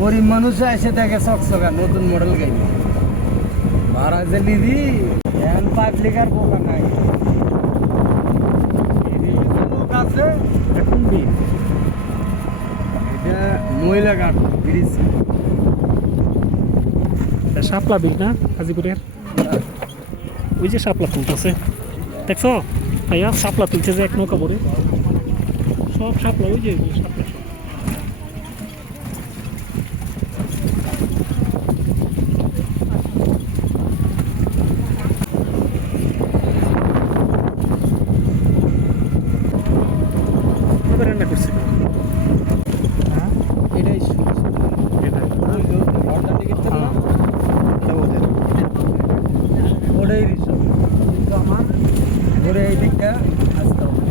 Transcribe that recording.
গরিব মানুষ এসে দেখে চকচকা নতুন মডেল গাড়ি ভাড়া যে নিবি, এখন পাবলিক আর বোকা নাই। লোক আছে, এখন বিল এটা মহিলা কাঠ, ব্রিজ। এটা শাপলা বিল না, হাজিপুরের? ওই যে শাপলা তুলতেছে। দেখছ? ভাইয়া, শাপলা তুলছে যে এক নৌকা ভরে সব ওই যে ওই যে শাপলা। কবে রান্না করছিল হ্যাঁ এটাই। ওটাই রিসোর্ট। কিন্তু আমার ঘুরে এই দিকটা আসতে হবে।